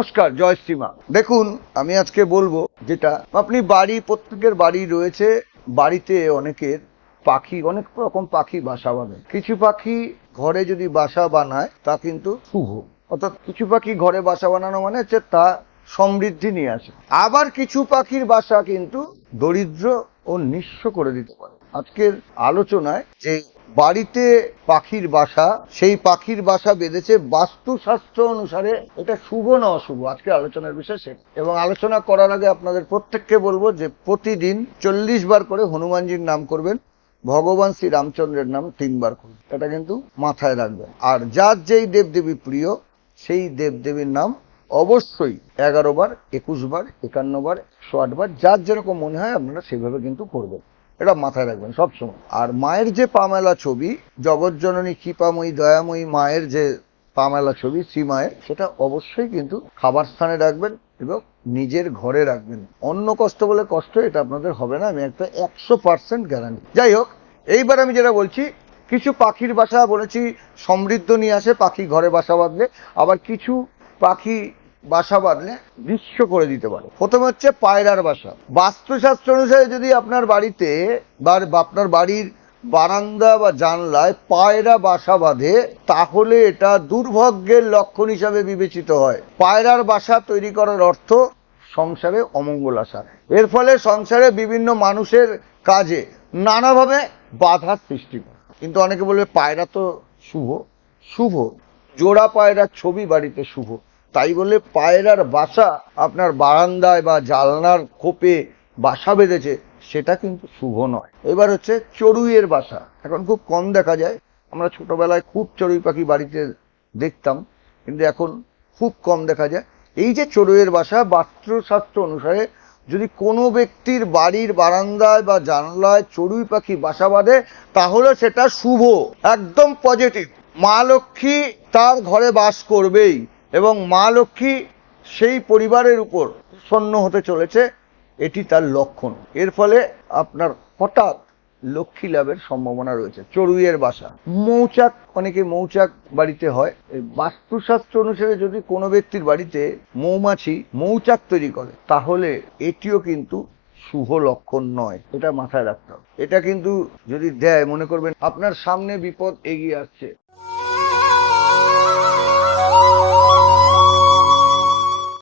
নমস্কার, জয় শ্রীমা। দেখুন, আমি আজকে বলবো যেটা আপনি প্রত্যেকের বাড়ি রয়েছে, বাড়িতে অনেকের পাখি, অনেক রকম পাখি বাসা বাঁধে। কিছু পাখি ঘরে যদি বাসা বানায় তা কিন্তু শুভ, অর্থাৎ কিছু পাখি ঘরে বাসা বানানো মানে হচ্ছে তা সমৃদ্ধি নিয়ে আসে। আবার কিছু পাখির বাসা কিন্তু দরিদ্র ও নিঃস্ব করে দিতে পারে। আজকের আলোচনায় যে বাড়িতে পাখির বাসা, সেই পাখির বাসা বেঁধেছে বাস্তুশাস্ত্র অনুসারে, এটা শুভ না অশুভ, আজকে আলোচনার বিষয় সেটা। এবং আলোচনা করার আগে আপনাদের প্রত্যেককে বলবো যে প্রতিদিন 40 বার করে হনুমানজির নাম করবেন, ভগবান শ্রী রামচন্দ্রের নাম 3 বার করবেন, এটা কিন্তু মাথায় রাখবেন। আর যার যেই দেবদেবী প্রিয় সেই দেবদেবীর নাম অবশ্যই 11 বার, 21 বার, 51 বার, 108 বার, যার যেরকম মনে হয় আপনারা সেভাবে কিন্তু করবেন, এটা মাথায় রাখবেন সবসময়। আর মায়ের যে পামেলা ছবি, জগৎজননী কৃপাময়ী দয়াময়ী মায়ের যে পামেলা ছবি, শ্রী মায়ের, সেটা অবশ্যই কিন্তু খাবার স্থানে রাখবেন এবং নিজের ঘরে রাখবেন। অন্য কষ্ট বলে কষ্ট এটা আপনাদের হবে না, আমি একটা 100% গ্যারান্টি। যাই হোক, এইবার আমি যেটা বলছি, কিছু পাখির বাসা বলেছি সমৃদ্ধ নিয়ে আসে পাখি ঘরে বাসা বাঁধলে, আবার কিছু পাখি বাসা বাঁধলে নিঃস্ব করে দিতে পারে। প্রথমে হচ্ছে পায়রার বাসা। বাস্তুশাস্ত্র অনুসারে যদি আপনার বাড়িতে বা আপনার বাড়ির বারান্দা বা জানলায় পায়রা বাসা বাঁধে, তাহলে এটা দুর্ভাগ্যের লক্ষণ হিসাবে বিবেচিত হয়। পায়রার বাসা তৈরি করার অর্থ সংসারে অমঙ্গল আসা। এর ফলে সংসারে বিভিন্ন মানুষের কাজে নানাভাবে বাধার সৃষ্টি করে। কিন্তু অনেকে বলবে পায়রা তো শুভ। শুভ, জোড়া পায়রার ছবি বাড়িতে শুভ, তাই বলে পায়রার বাসা আপনার বারান্দায় বা জানলার খোপে বাসা বেঁধেছে, সেটা কিন্তু শুভ নয়। এবার হচ্ছে চড়ুইয়ের বাসা। এখন খুব কম দেখা যায়, আমরা ছোটবেলায় খুব চড়ুই পাখি বাড়িতে দেখতাম, কিন্তু এখন খুব কম দেখা যায়। এই যে চড়ুইয়ের বাসা, বাস্তুশাস্ত্র অনুসারে যদি কোনো ব্যক্তির বাড়ির বারান্দায় বা জানলায় চড়ুই পাখি বাসা বাঁধে, তাহলে সেটা শুভ, একদম পজিটিভ। মা লক্ষ্মী তার ঘরে বাস করবেই এবং মা লক্ষ্মী সেই পরিবারের উপর প্রসন্ন হতে চলেছে, এটি তার লক্ষণ। এর ফলে আপনার হঠাৎ লক্ষ্মী লাভের সম্ভাবনা রয়েছে। চড়ুইয়ের বাসা। মৌচাক, অনেকে মৌচাক বাড়িতে হয়। বাস্তুশাস্ত্র অনুসারে যদি কোনো ব্যক্তির বাড়িতে মৌমাছি মৌচাক তৈরি করে, তাহলে এটিও কিন্তু শুভ লক্ষণ নয়, এটা মাথায় রাখতে হবে। এটা কিন্তু যদি দেয়, মনে করবেন আপনার সামনে বিপদ এগিয়ে আসছে,